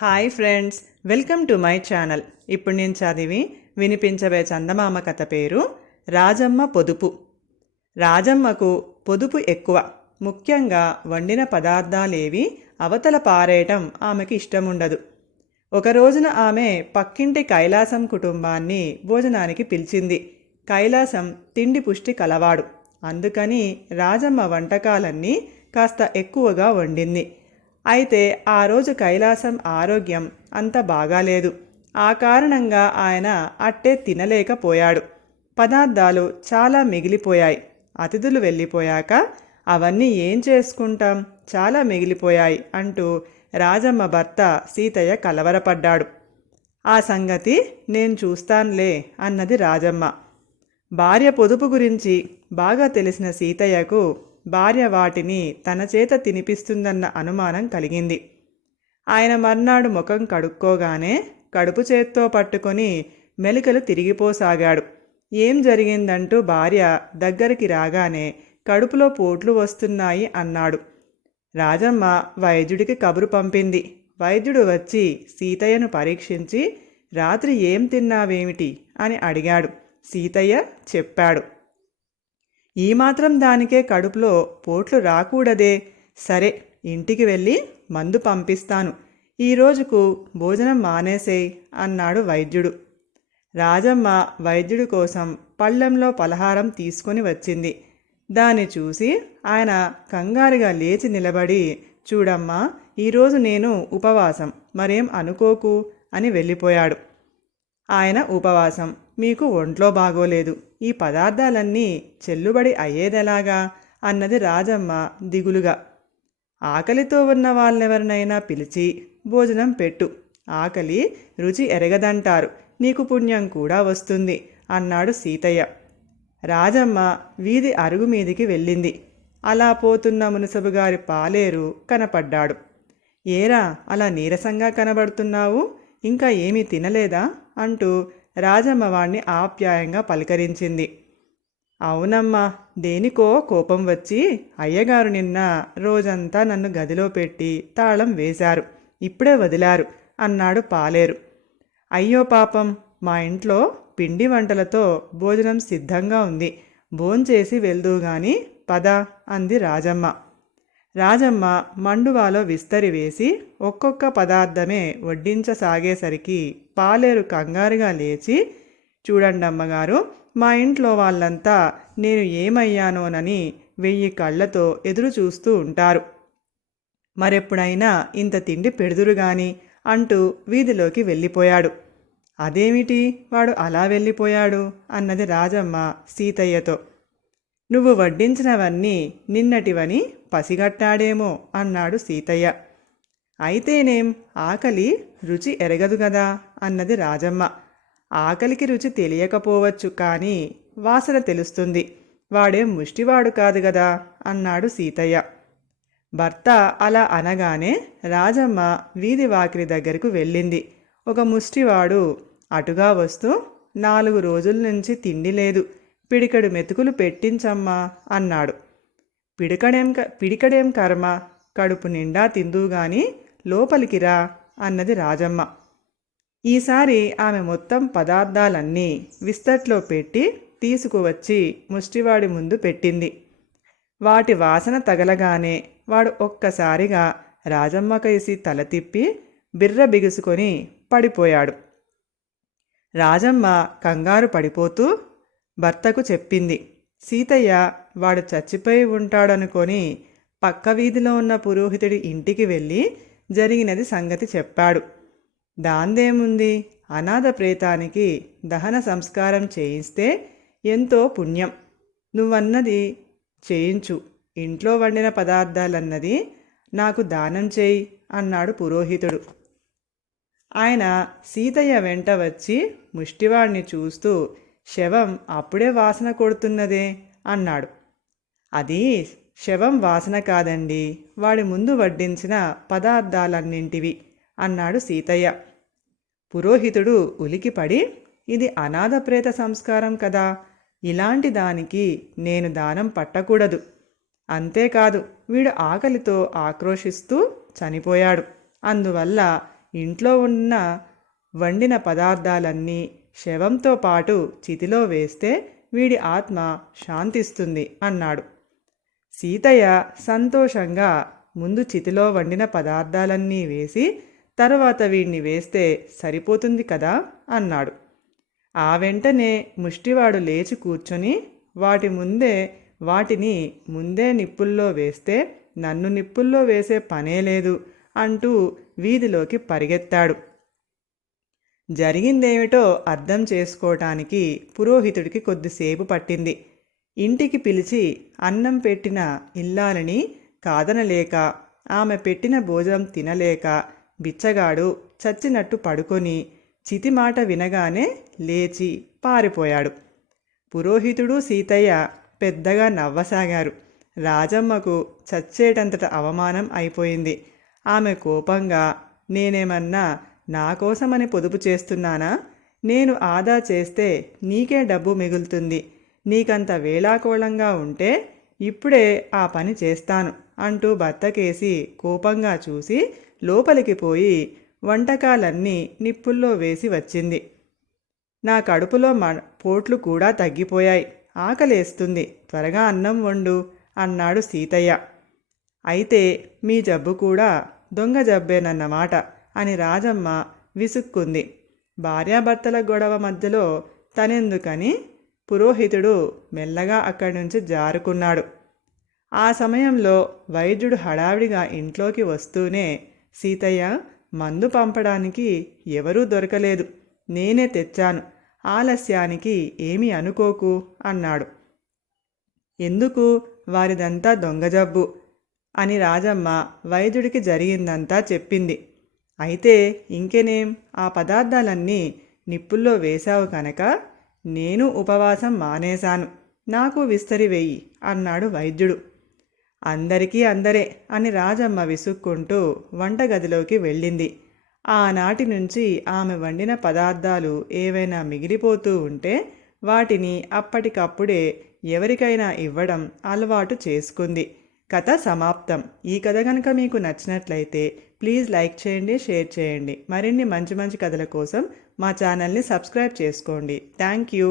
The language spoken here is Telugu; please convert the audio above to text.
Hi friends, welcome to my channel. ఇప్పుడు నేను చదివి వినిపించబోయే చందమామ కథ పేరు రాజమ్మ పొదుపు. రాజమ్మకు పొదుపు ఎక్కువ. ముఖ్యంగా వండిన పదార్థాలేవి అవతల పారేయటం ఆమెకి ఇష్టముండదు. ఒక రోజున ఆమె పక్కింటి కైలాసం కుటుంబాన్ని భోజనానికి పిలిచింది. కైలాసం తిండి పుష్టి కలవాడు. అందుకని రాజమ్మ వంటకాలన్నీ కాస్త ఎక్కువగా వండింది. అయితే ఆ రోజు కైలాసం ఆరోగ్యం అంత బాగాలేదు. ఆ కారణంగా ఆయన అట్టే తినలేకపోయాడు. పదార్థాలు చాలా మిగిలిపోయాయి. అతిథులు వెళ్ళిపోయాక అవన్నీ ఏం చేసుకుంటాం, చాలా మిగిలిపోయాయి అంటూ రాజమ్మ భర్త సీతయ్య కలవరపడ్డాడు. ఆ సంగతి నేను చూస్తానులే అన్నది రాజమ్మ. భార్య పొదుపు గురించి బాగా తెలిసిన సీతయ్యకు భార్య వాటిని తన చేత తినిపిస్తుందన్న అనుమానం కలిగింది. ఆయన మర్నాడు ముఖం కడుక్కోగానే కడుపు చేత్తో పట్టుకొని మెలికలు తిరిగిపోసాగాడు. ఏం జరిగిందంటూ భార్య దగ్గరికి రాగానే కడుపులో పోట్లు వస్తున్నాయి అన్నాడు. రాజమ్మ వైద్యుడికి కబురు పంపింది. వైద్యుడు వచ్చి సీతయ్యను పరీక్షించి రాత్రి ఏం తిన్నావేమిటి అని అడిగాడు. సీతయ్య చెప్పాడు. ఈ మాత్రం దానికే కడుపులో పోట్లు రాకూడదే. సరే, ఇంటికి వెళ్ళి మందు పంపిస్తాను. ఈ రోజుకు భోజనం మానేసేయ్ అన్నాడు వైద్యుడు. రాజమ్మ వైద్యుడి కోసం పళ్ళెంలో పలహారం తీసుకొని వచ్చింది. దాన్ని చూసి ఆయన కంగారుగా లేచి నిలబడి, చూడమ్మా, ఈరోజు నేను ఉపవాసం, మరేం అనుకోకు అని వెళ్ళిపోయాడు. ఆయన ఉపవాసం, మీకు ఒంట్లో బాగోలేదు, ఈ పదార్థాలన్నీ చెల్లుబడి అయ్యేదెలాగా అన్నది రాజమ్మ దిగులుగా. ఆకలితో ఉన్న వాళ్ళెవరినైనా పిలిచి భోజనం పెట్టు. ఆకలి రుచి ఎరగదంటారు, నీకు పుణ్యం కూడా వస్తుంది అన్నాడు సీతయ్య. రాజమ్మ వీధి అరుగు మీదికి వెళ్ళింది. అలా పోతున్న మునసబు గారి పాలేరు కనపడ్డాడు. ఏరా, అలా నీరసంగా కనబడుతున్నావు, ఇంకా ఏమీ తినలేదా అంటూ రాజమ్మ వాణ్ణి ఆప్యాయంగా పలకరించింది. అవునమ్మా, దేనికో కోపం వచ్చి అయ్యగారు నిన్న రోజంతా నన్ను గదిలో పెట్టి తాళం వేశారు, ఇప్పుడే వదిలారు అన్నాడు పాలేరు. అయ్యో పాపం, మా ఇంట్లో పిండి వంటలతో భోజనం సిద్ధంగా ఉంది, భోంచేసి వెళ్దూగాని పద అంది రాజమ్మ. రాజమ్మ మండువాలో విస్తరి వేసి ఒక్కొక్క పదార్థమే వడ్డించసాగేసరికి పాలేరు కంగారుగా లేచి, చూడండి అమ్మగారు, మా ఇంట్లో వాళ్ళంతా నేను ఏమయ్యానోనని 1000 కళ్ళతో ఎదురు చూస్తూ ఉంటారు. మరెప్పుడైనా ఇంత తిండి పెడుదురుగాని అంటూ వీధిలోకి వెళ్ళిపోయాడు. అదేమిటి వాడు అలా వెళ్ళిపోయాడు అన్నది రాజమ్మ సీతయ్యతో. నువ్వు వడ్డించినవన్నీ నిన్నటివని పసిగట్టాడేమో అన్నాడు సీతయ్య. అయితేనేం, ఆకలి రుచి ఎరగదు గదా అన్నది రాజమ్మ. ఆకలికి రుచి తెలియకపోవచ్చు, కానీ వాసన తెలుస్తుంది, వాడేం ముష్టివాడు కాదు గదా అన్నాడు సీతయ్య. భర్త అలా అనగానే రాజమ్మ వీధి వాకిలి దగ్గరకు వెళ్ళింది. ఒక ముష్టివాడు అటుగా వస్తూ, 4 రోజుల నుంచి తిండి లేదు, పిడికడు మెతుకులు పెట్టించమ్మా అన్నాడు. పిడికడేం కర్మ, కడుపు నిండా తిందుగాని లోపలికి రా అన్నది రాజమ్మ. ఈసారి ఆమె మొత్తం పదార్థాలన్నీ విస్తట్లో పెట్టి తీసుకువచ్చి ముష్టివాడి ముందు పెట్టింది. వాటి వాసన తగలగానే వాడు ఒక్కసారిగా రాజమ్మ కేసి తల తిప్పి బిర్ర బిగుసుకొని పడిపోయాడు. రాజమ్మ కంగారు పడిపోతూ భర్తకు చెప్పింది. సీతయ్య వాడు చచ్చిపోయి ఉంటాడనుకొని పక్క వీధిలో ఉన్న పురోహితుడి ఇంటికి వెళ్ళి జరిగినది సంగతి చెప్పాడు. దాందేముంది, అనాథ ప్రేతానికి దహన సంస్కారం చేయిస్తే ఎంతో పుణ్యం, నువ్వన్నది చేయించు, ఇంట్లో వండిన పదార్థాలన్నది నాకు దానం చేయి అన్నాడు పురోహితుడు. ఆయన సీతయ్య వెంట వచ్చి ముష్టివాడిని చూస్తూ, శవం అప్పుడే వాసన కొడుతున్నదే అన్నాడు. అది శవం వాసన కాదండి, వాడి ముందు వడ్డించిన పదార్థాలన్నింటివి అన్నాడు సీతయ్య. పురోహితుడు ఉలికిపడి, ఇది అనాథ ప్రేత సంస్కారం కదా, ఇలాంటి దానికి నేను దానం పట్టకూడదు. అంతేకాదు, వీడు ఆకలితో ఆక్రోశిస్తూ చనిపోయాడు, అందువల్ల ఇంట్లో ఉన్న వండిన పదార్థాలన్నీ శవంతో పాటు చితిలో వేస్తే వీడి ఆత్మ శాంతిస్తుంది అన్నాడు. సీతయ్య సంతోషంగా ముందు చితిలో వండిన పదార్థాలన్నీ వేసి తరువాత వీడిని వేస్తే సరిపోతుంది కదా అన్నాడు. ఆ వెంటనే ముష్టివాడు లేచి కూర్చొని వాటిని ముందే నిప్పుల్లో వేస్తే నన్ను నిప్పుల్లో వేసే పనే లేదు అంటూ వీధిలోకి పరిగెత్తాడు. జరిగిందేమిటో అర్థం చేసుకోవటానికి పురోహితుడికి కొద్దిసేపు పట్టింది. ఇంటికి పిలిచి అన్నం పెట్టిన ఇల్లాలని కాదనలేక ఆమె పెట్టిన భోజనం తినలేక బిచ్చగాడు చచ్చినట్టు పడుకొని చితిమాట వినగానే లేచి పారిపోయాడు. పురోహితుడు సీతయ్య పెద్దగా నవ్వసాగారు. రాజమ్మకు చచ్చేటంతట అవమానం అయిపోయింది. ఆమె కోపంగా, నేనేమన్నా నా కోసమని పొదుపు చేస్తున్నానా? నేను ఆదా చేస్తే నీకే డబ్బు మిగులుతుంది. నీకంత వేళాకోళంగా ఉంటే ఇప్పుడే ఆ పని చేస్తాను అంటూ భర్తకేసి కోపంగా చూసి లోపలికి పోయి వంటకాలన్నీ నిప్పుల్లో వేసి వచ్చింది. నా కడుపులో పోట్లు కూడా తగ్గిపోయాయి. ఆకలేస్తుంది, త్వరగా అన్నం వండు అన్నాడు సీతయ్య. అయితే మీ జబ్బు కూడా దొంగ జబ్బేనన్నమాట అని రాజమ్మ విసుక్కుంది. భార్యాభర్తల గొడవ మధ్యలో తనెందుకని పురోహితుడు మెల్లగా అక్కడి నుంచి జారుకున్నాడు. ఆ సమయంలో వైద్యుడు హడావిడిగా ఇంట్లోకి వస్తూనే, సీతయ్య, మందు పంపడానికి ఎవరూ దొరకలేదు, నేనే తెచ్చాను, ఆలస్యానికి ఏమీ అనుకోకు అన్నాడు. ఎందుకు? వారిదంతా దొంగజబ్బు అని రాజమ్మ వైద్యుడికి జరిగిందంతా చెప్పింది. అయితే ఇంకెనేం, ఆ పదార్థాలన్నీ నిప్పుల్లో వేశావు కనుక నేను ఉపవాసం మానేశాను, నాకు విస్తరి వెయ్యి అన్నాడు వైద్యుడు. అందరికీ అందరే అని రాజమ్మ విసుక్కుంటూ వంటగదిలోకి వెళ్ళింది. ఆనాటి నుంచి ఆమె వండిన పదార్థాలు ఏవైనా మిగిలిపోతూ ఉంటే వాటిని అప్పటికప్పుడే ఎవరికైనా ఇవ్వడం అలవాటు చేసుకుంది. కథ సమాప్తం. ఈ కథ కనుక మీకు నచ్చినట్లయితే ప్లీజ్ లైక్ చేయండి, షేర్ చేయండి. మరిన్ని మంచి మంచి కథల కోసం మా ఛానల్ని సబ్స్క్రైబ్ చేసుకోండి. Thank you.